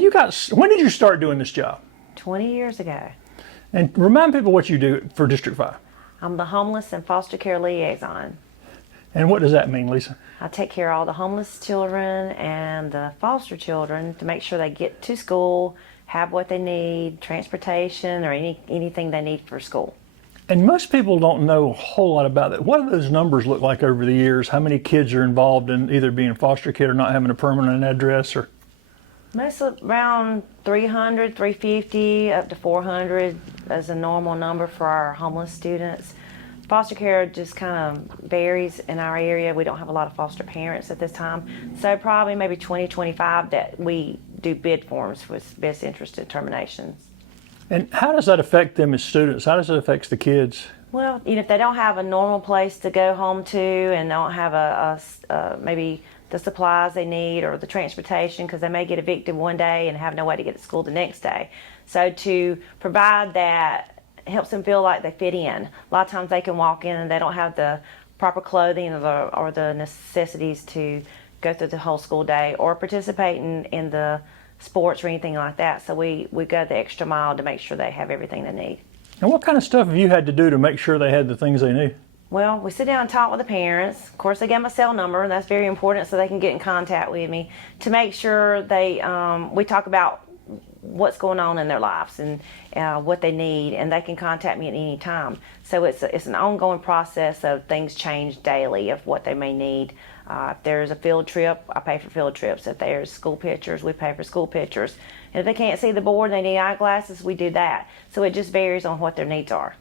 When did you start doing this job? 20 years ago. And remind people what you do for District 5. I'm the homeless and foster care liaison. And what does that mean, Lisa? I take care of all the homeless children and the foster children to make sure they get to school, have what they need, transportation, or anything they need for school. And most people don't know a whole lot about that. What do those numbers look like over the years? How many kids are involved in either being a foster kid or not having a permanent address? Or Most around 300, 350, up to 400 is a normal number for our homeless students. Foster care just kind of varies in our area. We don't have a lot of foster parents at this time. So probably maybe 20, 25 that we do bid forms with best interest determinations. And how does that affect them as students? How does it affect the kids? Well, if they don't have a normal place to go home to and don't have maybe the supplies they need or the transportation, because they may get evicted one day and have no way to get to school the next day. So to provide that helps them feel like they fit in. A lot of times they can walk in and they don't have the proper clothing or the necessities to go through the whole school day or participate in the sports or anything like that. So we go the extra mile to make sure they have everything they need. And what kind of stuff have you had to do to make sure they had the things they need? Well, we sit down and talk with the parents. Of course, they get my cell number, and that's very important so they can get in contact with me to make sure we talk about what's going on in their lives and what they need, and they can contact me at any time. So it's an ongoing process of things change daily of what they may need. If there's a field trip, I pay for field trips. If there's school pictures, we pay for school pictures. And if they can't see the board and they need eyeglasses, we do that. So it just varies on what their needs are.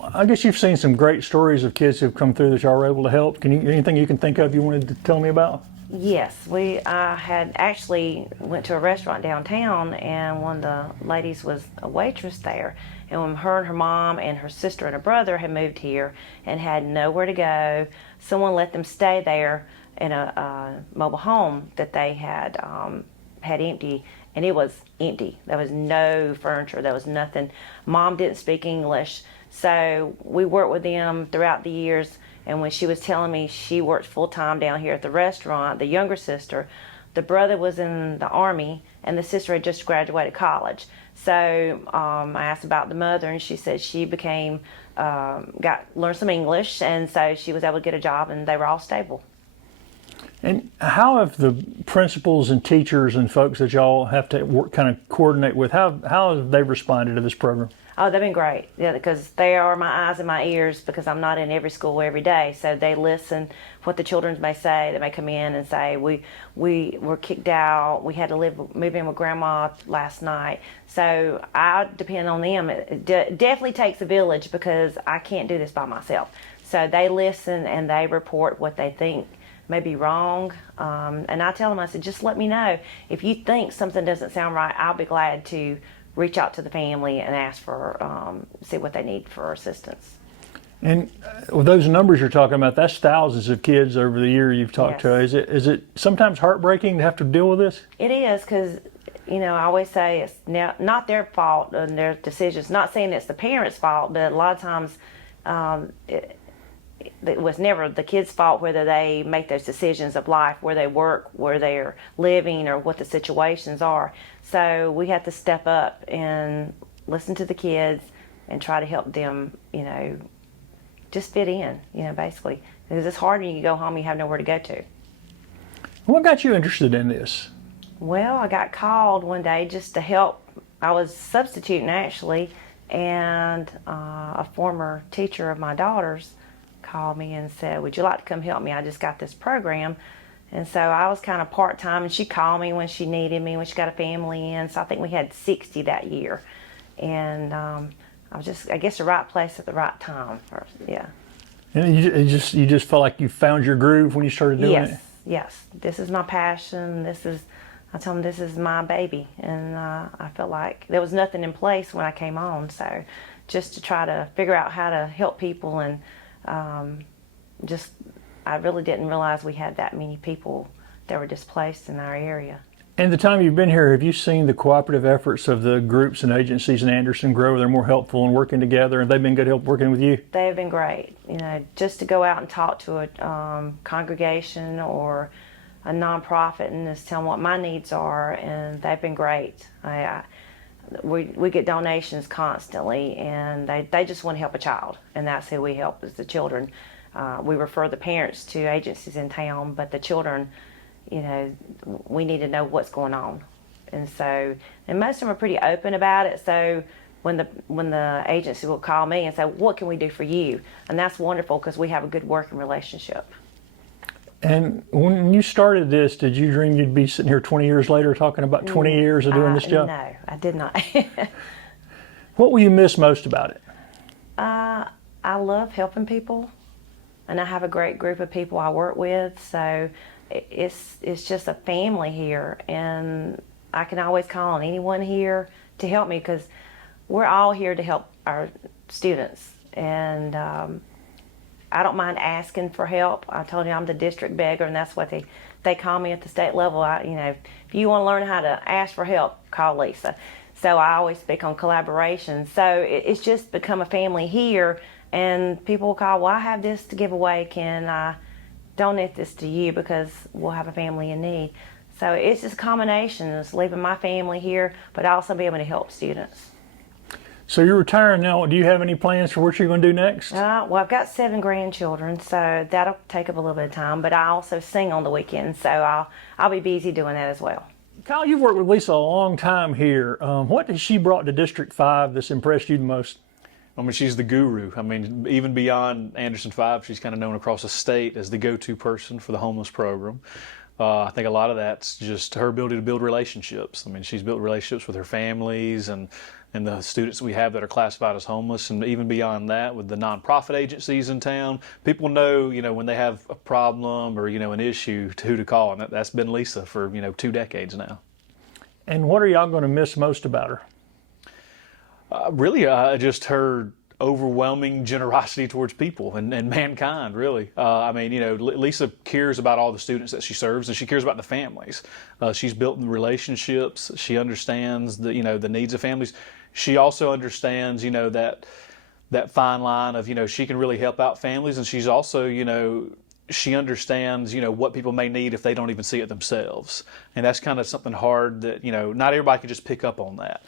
I guess you've seen some great stories of kids who've come through that y'all were able to help. Anything you can think of you wanted to tell me about? Yes, I had actually went to a restaurant downtown, and one of the ladies was a waitress there. And when her and her mom and her sister and her brother had moved here and had nowhere to go, someone let them stay there in a mobile home that they had empty, and it was empty. There was no furniture. There was nothing. Mom didn't speak English, so we worked with them throughout the years. And when she was telling me she worked full-time down here at the restaurant, the younger sister, the brother was in the Army, and the sister had just graduated college. So I asked about the mother, and she said she learned some English, and so she was able to get a job, and they were all stable. And how have the principals and teachers and folks that y'all have to work, kind of coordinate with, how have they responded to this program? Oh, they've been great. Yeah, because they are my eyes and my ears, because I'm not in every school every day. So they listen what the children may say. They may come in and say, we were kicked out. We had to move in with grandma last night. So I depend on them. It definitely takes a village, because I can't do this by myself. So they listen and they report what they think may be wrong. And I tell them, I said, just let me know. If you think something doesn't sound right, I'll be glad to reach out to the family and ask for, see what they need for assistance. And with those numbers you're talking about, that's thousands of kids over the year you've talked to. Is it sometimes heartbreaking to have to deal with this? It is, because, I always say it's not their fault and their decisions. Not saying it's the parents' fault, but a lot of times it was never the kids' fault whether they make those decisions of life, where they work, where they're living, or what the situations are. So we have to step up and listen to the kids and try to help them, just fit in, basically. Because it's hard when you go home, you have nowhere to go to. What got you interested in this? Well, I got called one day just to help. I was substituting, actually, and a former teacher of my daughter's called me and said, would you like to come help me? I just got this program. And so I was kind of part-time, and she called me when she needed me, when she got a family in. So I think we had 60 that year. And I was just, I guess, the right place at the right time. Yeah. And you just felt like you found your groove when you started doing it? Yes. This is my passion. I told them this is my baby. And I felt like there was nothing in place when I came on. So just to try to figure out how to help people, and I really didn't realize we had that many people that were displaced in our area. And the time you've been here, have you seen the cooperative efforts of the groups and agencies in Anderson grow? They're more helpful in working together, and they've been good help working with you? They have been great. Just to go out and talk to a congregation or nonprofit and just tell them what my needs are, and they've been great. We get donations constantly, and they just want to help a child, and that's who we help, is the children. We refer the parents to agencies in town, but the children, we need to know what's going on. And so, and most of them are pretty open about it. So when the agency will call me and say, what can we do for you? And that's wonderful, because we have a good working relationship. And when you started this, did you dream you'd be sitting here 20 years later talking about 20 years of doing this job? No, I did not. What will you miss most about it? I love helping people, and I have a great group of people I work with. So it's just a family here, and I can always call on anyone here to help me, because we're all here to help our students. And I don't mind asking for help. I told you I'm the district beggar, and that's what they call me at the state level. If you want to learn how to ask for help, call Lisa. So I always speak on collaboration. So it's just become a family here, and people will call, well, I have this to give away. Can I donate this to you, because we'll have a family in need. So it's just a combination. It's leaving my family here, but also be able to help students. So you're retiring now. Do you have any plans for what you're going to do next? Well, I've got 7 grandchildren, so that'll take up a little bit of time. But I also sing on the weekends, so I'll be busy doing that as well. Kyle, you've worked with Lisa a long time here. What has she brought to District 5 that's impressed you the most? I mean, she's the guru. I mean, even beyond Anderson 5, she's kind of known across the state as the go-to person for the homeless program. I think a lot of that's just her ability to build relationships. I mean, she's built relationships with her families and the students we have that are classified as homeless, and even beyond that with the nonprofit agencies in town. People know, when they have a problem or, an issue, who to call, and that's been Lisa for, 2 decades now. And what are y'all going to miss most about her? Really, just her overwhelming generosity towards people and mankind, really. I mean, Lisa cares about all the students that she serves, and she cares about the families. She's built the relationships. She understands the needs of families. She also understands, that fine line of, she can really help out families, and she's also, she understands, what people may need if they don't even see it themselves. And that's kind of something hard that, not everybody can just pick up on that.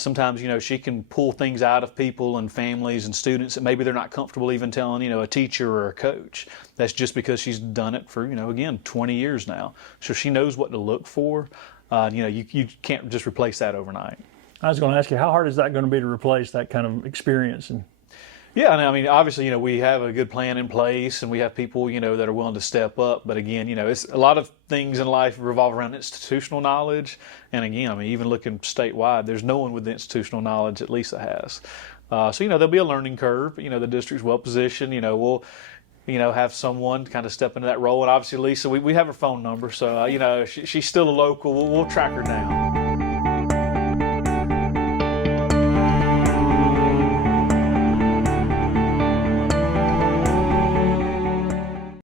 Sometimes, she can pull things out of people and families and students that maybe they're not comfortable even telling, a teacher or a coach. That's just because she's done it for, again, 20 years now. So she knows what to look for. You can't just replace that overnight. I was going to ask you, how hard is that going to be to replace that kind of experience? Yeah, and I mean, obviously, we have a good plan in place, and we have people, that are willing to step up. But again, it's a lot of things in life revolve around institutional knowledge. And again, I mean, even looking statewide, there's no one with the institutional knowledge that Lisa has. So, there'll be a learning curve. The district's well positioned. We'll, have someone kind of step into that role. And obviously, Lisa, we have her phone number. So, she's still a local. We'll track her down.